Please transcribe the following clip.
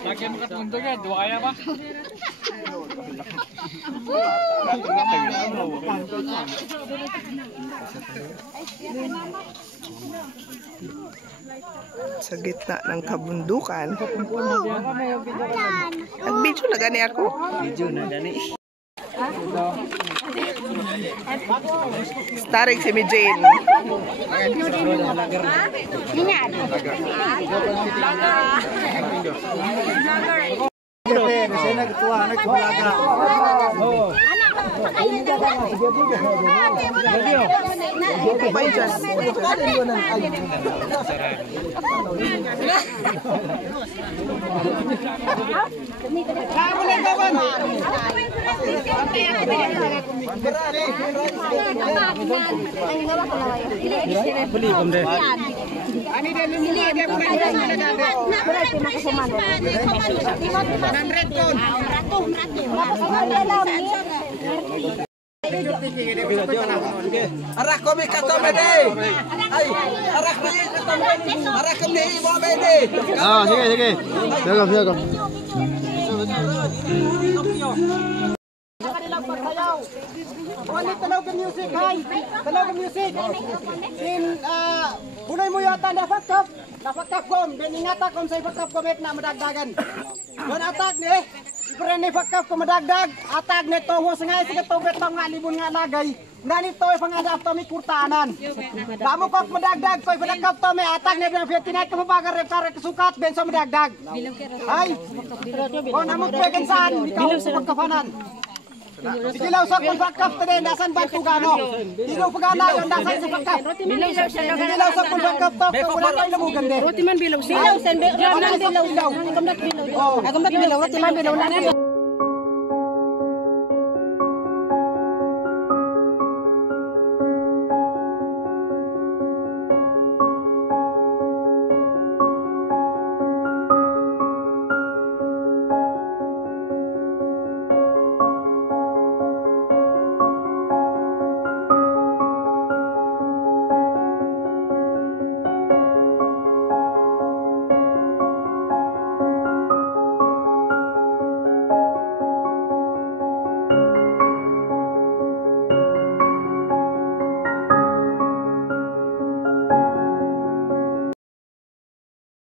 Laki makat untungnya dua ayah pak. Sa gitna ng kabundukan. Nag-video na gani ako. Video na gani. Starring si Mijane. Beli komde. Arah kami kata bede. Ay, arah kami kata bede. Arah kami mau bede. Ah, sige. Siap. Tanaw ka music, hay. Tanaw ka music. Sin punay mo yata dapat kap kom. Ben ingata kom sa ipat kap komet na madagdagan. Don atak ni. Ipre ni fakap ko madagdag. Atak ni to ho sangay sige to bet nga libon nga lagay. Nani to pangandap to mi kurtanan. Damo kap madagdag ko padagkap to mi atak ni ben fitinat ko pagar rep kesukat ben so madagdag. Hay. Kon amot pegen saan ikaw pagkafanan. Dilaw sa pagkap tadi dasan bantu gano. Dilaw pagana yon dasan sa pagkap. Dilaw sa pagkap to wala tayo lamugan de. Roti man bilaw siya. Bilaw sen bilaw. Agamdat bilaw. Roti man bilaw.